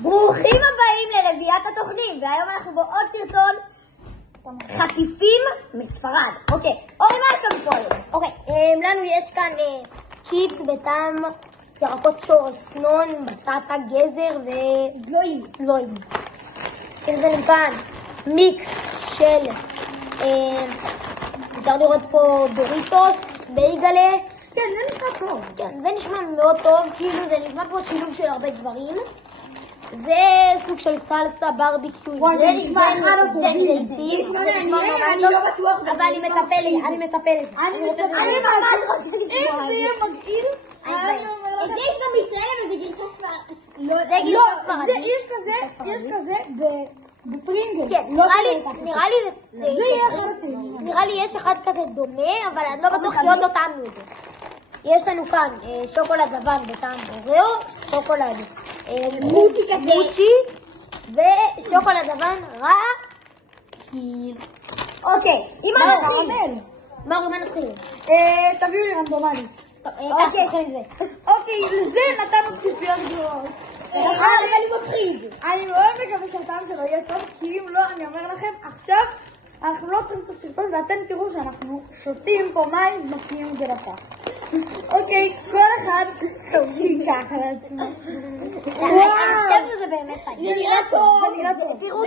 ברוכים הבאים לרביעת התוכנית, והיום אנחנו בעוד סרטון חטיפים מספרד. אוקיי, אורי, מה יש לנו פה היום? אוקיי, לנו יש כאן צ'יפ בטעם ירקות צ'ורסנון, בטטה, גזר וגלויים. יש לנו כאן מיקס של, אפשר לראות פה דוריטוס, בייגלה. כן, זה נשמע טוב. כן, זה נשמע מאוד טוב, כאילו זה נשמע פה שילוב של הרבה דברים. זה סוג של סלסה, ברביקיו. זה נשמע אחד הטובים. אני לא בטוח. אבל אני מטפלת. אני ממש רוצה לשמוע. אם זה יהיה מגעיל, את זה יש גם בישראל, אבל זה גרסה ספרדית. לא, יש כזה בפרינגל. כן, נראה לי יש אחד כזה דומה, אבל אני לא בטוח כי עוד לא טעמנו את זה. יש לנו כאן שוקולד לבן בטעם אוריאו, שוקולד מוצ'י ושוקולד לבן אוקיי, מה נתחיל? תביאו לי רנדומלי. אוקיי, לזה נתנו ציפיות גדולות. אני מפחיד. אני מאוד מקווה שהטעם שלו יהיה טוב, כי אם לא, אני אומר לכם, עכשיו אנחנו לא צריכים את הסרטון, ואתם תראו שאנחנו שותים פה מים, נותנים את זה לפח. אוקיי, כל אחד ייקח על עצמו. אני חושבת שזה באמת טעים. זה נראה טוב. תראו,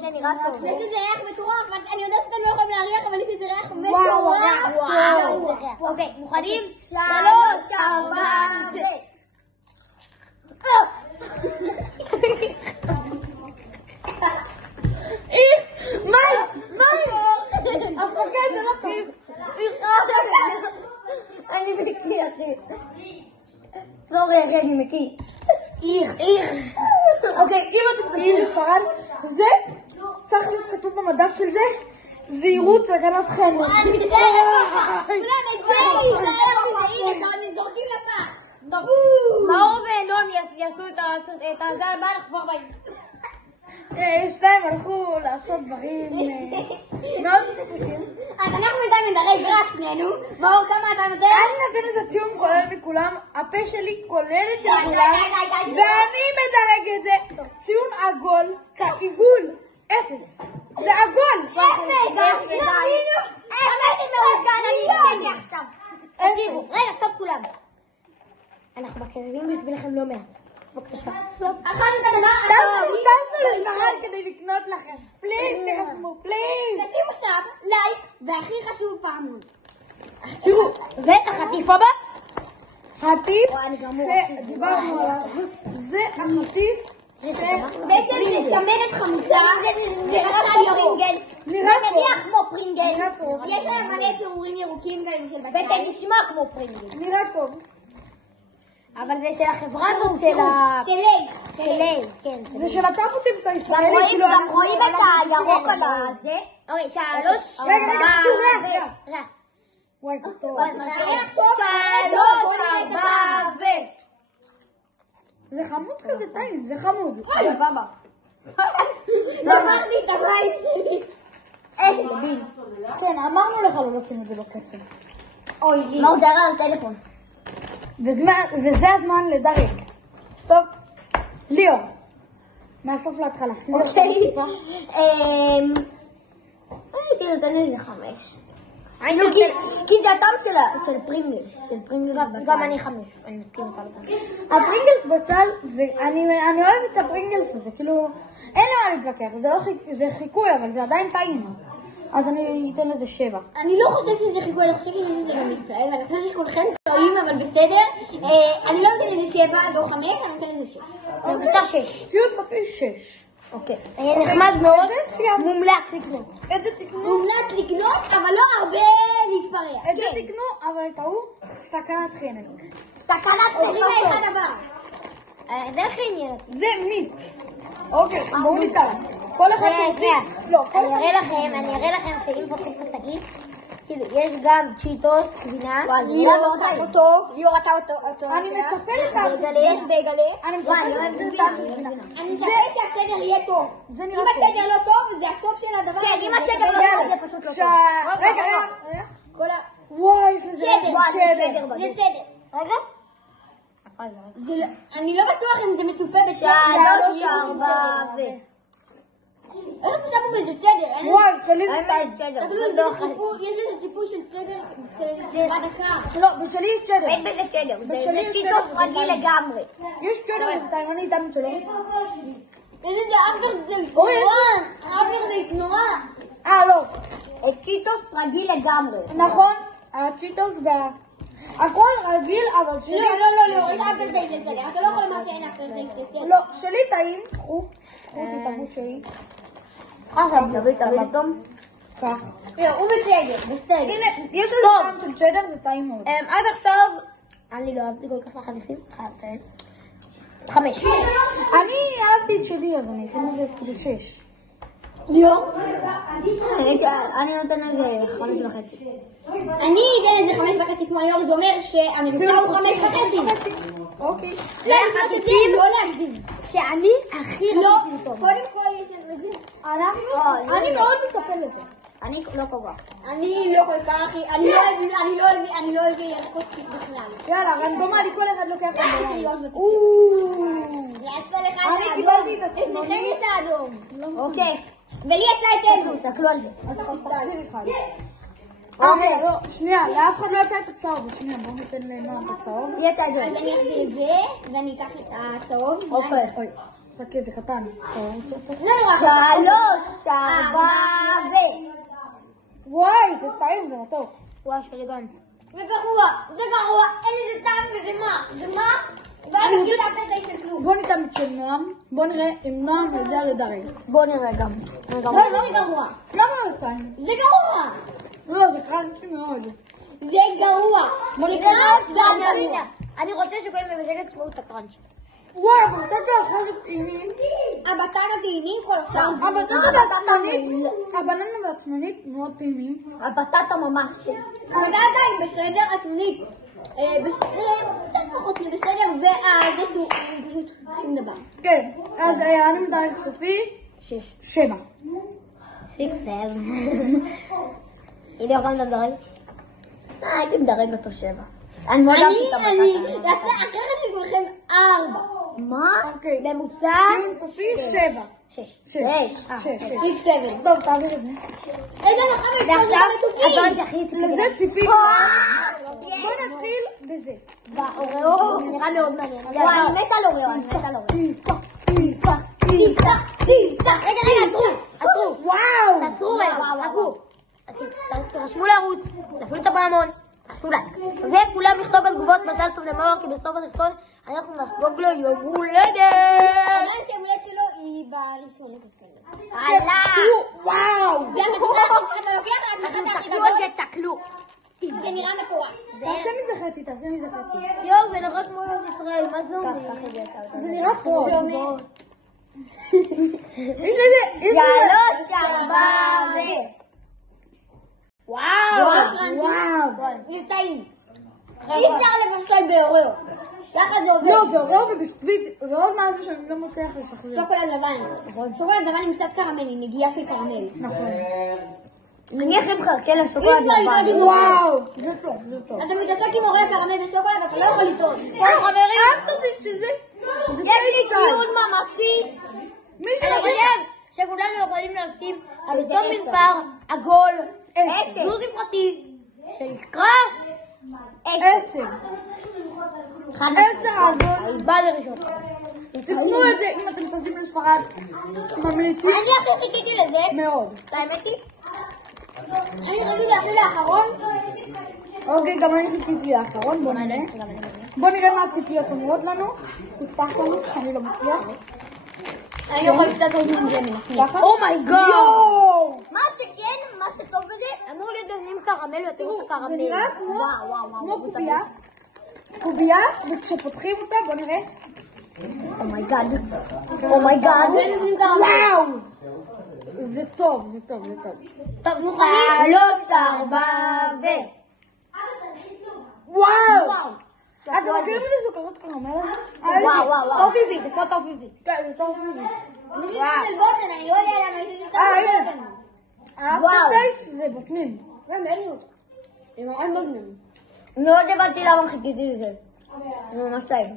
זה נראה טוב. יש איזה ריח מטורף, אני יודעת שאתם לא יכולים להריח, אבל יש איזה ריח מטורף. אוקיי, מוכנים? 3, 4, הפקד זה לא טוב. אני מקיא, אחי. סורי, אחי, אני מקיא. אוקיי, אם אתם תשים לספרד, זה צריך להיות כתוב במדף של זה, זהירות סכנת חיים. אני מצטערת. כולם את זה, הנה, זורקים לפח. מאור ונועם יעשו את הזה, מה אנחנו כבר באים? שתיים הלכו לעשות דברים מאוד קשים. אז אנחנו נדרג רק שנינו. מאור, כמה אתה נותן? אני נותן לזה ציון כולל מכולם, הפה שלי כולל את כולם, ואני מדרג את זה ציון עגול, כעיגול, 0. זה עגול. 0. תקשיבו, רגע, סטופ כולם. אנחנו מקרבים בשבילכם לא מעט. בבקשה. אכלנו את הדבר טסנו לספרד כדי לקנות לכם. פליז, תחסמו, פליז. תשימו סאב, לייק, והכי חשוב פעמון. תראו, ואת החטיף הבא? חטיף, שדיברנו עליו, זה החטיף. בעצם זה שמנת חמוצה, זה פרינגל, זה מריח כמו פרינגל, יש עליו מלא פירורים ירוקים כאלה של בצל. וזה נשמע כמו פרינגל. נראה טוב. אבל זה של החברה או של לייז, כן. זה של הטאפוטים הישראלי. גם רואים את הירוק על הזה. אוקיי, 3, 4, וואי, זה טוב. 3, 4, זה חמוד כזה טעים, זה חמוד. סבבה. אמרתי את הבית שלי. איזה דביל. כן, אמרנו לך לא לשים את זה בקצה. אוי, לי. מה הוא דרה על טלפון? וזה הזמן לדרג. טוב, ליאור, מהסוף להתחלה. אוקיי. הייתי נותן לזה 5. כי זה הטעם של פרינגלס. גם אני 5, אני מסכים איתה לכם. הפרינגלס בצל, אני אוהבת את הפרינגלס הזה, כאילו, אין לי מה להתווכח, זה חיקוי, אבל זה עדיין טעים. אז אני אתן לזה 7. אני לא חושבת שזה חיקוי, אני חושבת שזה גם ישראל, ואני חושבת שכולכם טועים, אבל בסדר. אני לא נותן לזה 7, לא 5, אני נותן לזה 6. אני נותן 6. ציון סופי 6. אוקיי. נחמד מאוד, מומלץ לקנות. את זה תקנו. מומלץ לקנות, אבל לא הרבה להתפרע. את זה תקנו, אבל תראו, סכנת חנק. סכנת חנק אחד הבא. זה הכי עניין. זה מיקס. אוקיי, בואו ניתן. כל אחד אני אראה לכם שאם פותחים את השקית, כאילו, יש גם צ'יטוס, גבינה. ליאור אתה אותו. אני מצפה לך. יש בייגלה. אני מצפה שהצ'דר יהיה טוב. אם הצ'דר לא טוב, זה הסוף של הדבר. כן, אם הצ'דר לא טוב, זה פשוט לא טוב. רגע. וואי, זה צ'דר. רגע. אני לא בטוח אם זה מצופה בסדר. 3, 4 ו... איך את שמה בזה צדר? וואי, שלי זה אין טעים. צ'דר. יש לזה סיפור של צדר בדקה. לא, בשלי יש צ'דר. אין בזה צ'דר. בשלי זה יש צ'יטוס צ'דר. רגיל לגמרי. יש צ'דר וזה טעים, אני איתם שלו. איזה זה אבנר זה נורא. לא. צ'יטוס רגיל לגמרי. נכון, הצ'יטוס הכל רגיל, אבל שלי... לא, יש אפטר טייסט של צדר. אתה לא יכול לומר שאין אפטר טייסט של צדר. לא, שלי טעים. קחו את הבוט שלי. תביא פתאום. כך. לא, הוא בסדר, בסדר. הנה, יש לזה טעם של צ'דר, זה טעים מאוד. עד עכשיו, אני לא אהבתי כל כך לחליפים, חייב לציין. 5. אני אהבתי את שלי, אז אני אתן לזה כאילו 6. לא. אני נותן לזה 5.5. אני אתן לזה 5.5 כמו היו"ר, זה אומר שהממוצע הוא 5.5. אוקיי. זה החטיפים, לא להגזים. שאני הכי לא, רציתי אותו. קודם כל יש לזה. אני מאוד מצפה לזה. אני לא כל כך. אני לא כל כך, אני לא אוהב ירקות בכלל. יאללה, רנדומלי, כל אחד לוקח את לקחתי זה. יו"ר בטוח. יעשה לך אני את קיבלתי האדום. את עצמי. אצלכם את האדום. אוקיי. ולי יצא את אלו. תסתכלו על זה. אז אתה תפתח. תחזיר אחד. אוקיי. לא, שנייה, לאף אחד לא יצא את הצהוב. שנייה, בואו ניתן לנועם את הצהוב. יצא את אז זה. אני אחזיר את זה, ואני אקח את הצהוב. אוקיי. אוי, חכה, זה קטן. אתה לא רוצה אותו? לא נורא. 3, 4 ו... וואי, זה טעים, זה מתוק. וואי, שלי גם. זה גרוע, אין לזה טעם וזה מה? זה מה? ואני אגיד לאפטר טייסט של כלום. בואו ניתן את של נועם. בואו נראה אם נועם יודע לדרג. בוא נראה גם. לא, זה גרוע. למה לא טעים? זה גרוע. לא, זה קראנצ'י מאוד. זה גרוע. זה קראנץ' גם גרוע. אני רוצה שכל ממזגת כמו את הקראנץ'. וואי, אבל אתה יכול להיות טעימים. הבטן הטעימים כל השאר. הבננה והצמנית מאוד טעימים. הבטטה ממש. הבטטה היא בסדר, הטעמית. קצת פחות מבסדר, וזה שהוא פשוט שום דבר. כן, אז אני מדרג סופי. 6. 7. 6, 7. הנה גם אתה מדרג? הייתי מדרג אותו 7. אני מאוד אהבתי את הבטטה. אני אעשה אחרת מכולכם 4. מה? אוקיי. ממוצע? סופי 7. 6. 6. 6. 7. טוב, תעביר את זה. רגע, לא חמש, ועכשיו, מתוקים. הדבר הכי ציפיתי. לזה ציפיתי. בוא נתחיל בזה. באוריאו נראה מאוד מעניין. וואי, אני מתה על אוריאו, אני מתה על אוריאו. טיפה. רגע, עצרו. וואו. תעצרו רגע, חכו. תרשמו לערוץ, תפעילו את הפעמון, תעשו לייק. וכולם לכתוב בתגובות מזל טוב למאור, כי בסוף הסרטון אנחנו נחגוג לו יום הולדת. עדיין שהמולדת שלו היא בראשון לספטמבר. וואו. זה אתה לוקח רק אתם מחטא הכי תסתכלו על גדול, זה, תסתכלו. זה נראה מטורף. תעשה מזה חצי, תעשה מזה חצי. יואו, זה נראה כמו יום ישראל, מה זה אומר? זה נראה טוב. זה אומר, יש לזה... 3, 4 ו... וואו. זה טעים. אי אפשר לבשל באוריו. ככה זה עובד. לא, זה אוריו וביסקוויט, זה עוד משהו שאני לא מצליח לשחרר. שוקולד לבן. שוקולד לבן עם קצת קרמל, עם נגיעה של קרמל. נכון. אני הכי מחכה לשוקולד אי אפשר לבן. לטעון עם וואו. זה טוב, זה טוב. אתה מתעסק עם אוריו קרמל ושוקולד, אתה לא יכול לטעון. חברים, אהבת שזה? יש לי ציון ממשי. מי אני זה? חושב שכולנו יכולים להסכים על שזה אותו 10. מספר עגול, 10. דו ספרתי, שנקרא 10. 10. 10 עגול. בא לראשון. תקנו את זה אם אתם טסים לספרד. ממליצים אני הכי חיכיתי לזה. מאוד. האמת היא? אני חושבת אפילו לאחרון. אוקיי, גם אני חיכיתי לאחרון, בוא נראה. בוא נראה מה הציפיות אומרות לנו. תפתח לנו, אני לא מצליח. אני יכול קצת עוד מזה מנחמי. ככה? אומייגאד. יואו! מה שכן, מה שטוב בזה, אמור להיות בפנים קרמל ותראו את זה הקרמל. נראה כמו וואו. קובייה. קובייה, וכשפותחים אותה, בוא נראה. אומייגאד. זה בפנים קרמל. וואו! זה טוב, זה טוב, זה טוב. טוב, מוכנים? 3, 4 ו... וואו! אתם מכירים את הסוכרות קרמל? וואו. טופיבי, זה כמו טופיבי. כן, זה טוב מאוד. אני חושבת על בוטן, אני לא יודע למה יש לי סתם הנה. בוטן. האפטרטייסט זה בוטנים. זה בטנות. זה ממש בוטן. מאוד הבנתי למה חיכיתי לזה. זה ממש טעים.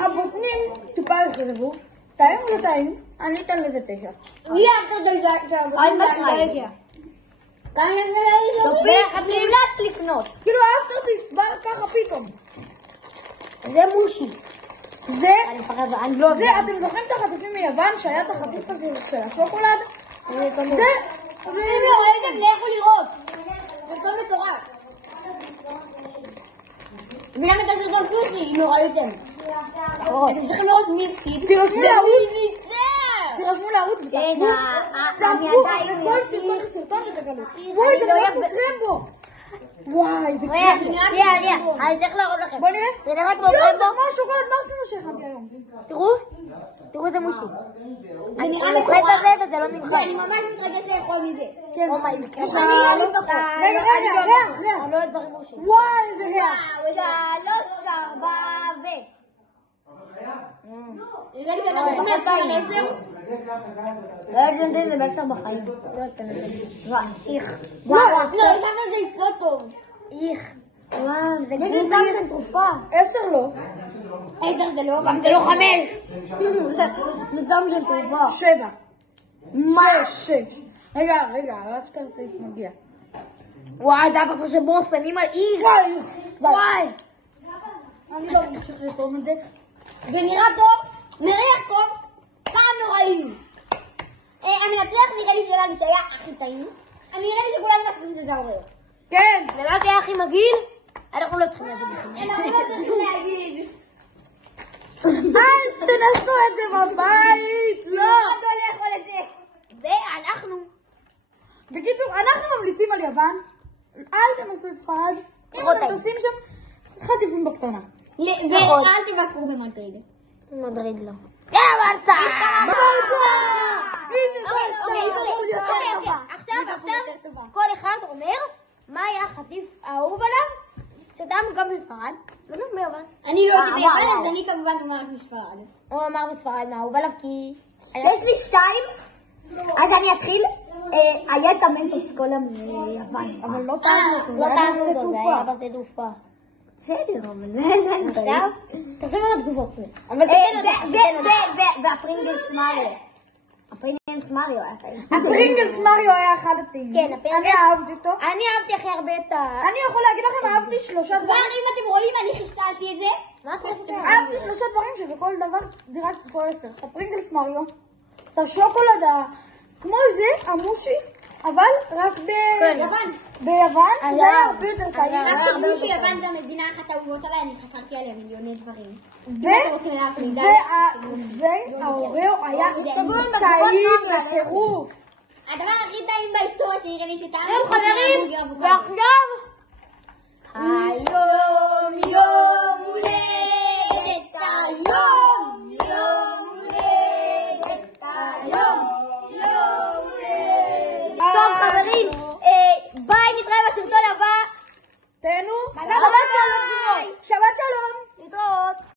הבוטנים טיפה יחזבו. טעים או לא טעים? אני אתן לזה 9. מי אהבת את זה? חד משמעית. נמלץ לקנות. כאילו האפטרטייסט בא ככה פתאום. זה מושי. זה, אני מפחד, אני לא זה, אתם זוכרים את החטיפים מיוון שהיה את החטיף הזה של השוקולד? זה, אם לא ראיתם, לכו לראות. זה כל מטורף. וגם את הסרטון פלוסי, אם לא ראיתם. אתם צריכים לראות מי הפסיד. תירשמו לערוץ. ומי ניצח. תירשמו לערוץ ותעקבו. אני עדיין כל סרטון ותגלו. וואי, זה נראה כמו קרמבו. וואי, זה קרמבו. אני צריך להראות לכם. בוא נראה. זה נראה כמו יואו, זה קרמבו. כמו השוקולד מקסימום שהכנתי היום. תראו את המושי. זה אני נראה מוחאת מטורף. על זה וזה לא נמחק. אני ממש מתרגשת לאכול מזה. כן. אומי, זה קרמבו. אני לא בחור. רגע, ריח. אני לא יודעת דברים מושי. וואי, איזה ריח. 3, 4 ו... נראה לי שאנחנו יכולים לעשות על 10. לא יודעת את זה בעשר בחיים. לא יודעת את זה. איך. לא, עכשיו זה יפלוט טוב. איך. וואו, זה גיל דם של תרופה. 10 לא. 10 זה לא. גם זה לא 5. זה דם של תרופה. 7. מה? 6. רגע, האפטרטייסט מגיע. וואי, זה הפרצה של בוסם, אמא, איך. וואי. אני לא אמשיך לטעום את זה. זה נראה טוב, מריח טוב, פעם לא ראינו. המנצח נראה לי שלנו שהיה הכי טעים. נראה לי שכולנו מספיקים שזה האורeo. כן. זה לא היה הכי מגעיל? אנחנו לא צריכים להגיד לכם. אנחנו לא צריכים להגיד. אל תנסו את זה בבית. לא. לא לאכול את זה. ואנחנו. בקיצור, אנחנו ממליצים על יוון. אל תנסו את ספרד. אם פחות אתם טעים. תשים שם חטיפים בקטנה. ואל תבקרו במדריד. מדריד לא. יאללה, ברצה! עכשיו, כל אחד אומר מה היה החטיף האהוב עליו, שדם גם בספרד, ונו, ביוון. אני לא הייתי ביוון, אז אני כמובן אומר מספרד. הוא אמר בספרד מה אהוב עליו כי... יש לי 2, אז אני אתחיל. היה את המנטוס קולה מיוון, אבל לא טענו אותו, זה היה בשדה תעופה. בסדר, אבל זה עדיין עכשיו. תחשוב על התגובות. והפרינגלס מריו. הפרינגלס מריו היה טעים. הפרינגלס מריו היה אחד הטעימים. כן, הפרינגלס. אני אהבתי אותו. אני אהבתי הכי הרבה את ה... אני יכול להגיד לכם, אהבתי 3 כבר דברים. אם אתם רואים, אני חיסלתי את זה. מה את חושבת? אהבתי 3 דברים שבכל דבר דירקתי פה 10. הפרינגלס מריו, את השוקולד כמו זה, המושי, אבל רק ביוון זה היה הרבה יותר טעים. רק תדעו שיוון זה המדינה אחת האהובות עליי, אני חקרתי עליה מיליוני דברים. וזה, האורeo היה טעים בטירוף. הדבר הכי טעים בהיסטוריה שנראה לי שטעמנו. טוב חברים, ועכשיו... היום יום הולדת, היום יום הולדת, היום יום הולדת. טוב חברים, ביי, נתראה בסרטון הבא. תהנו. שבת שלום. שבת שלום. להתראות.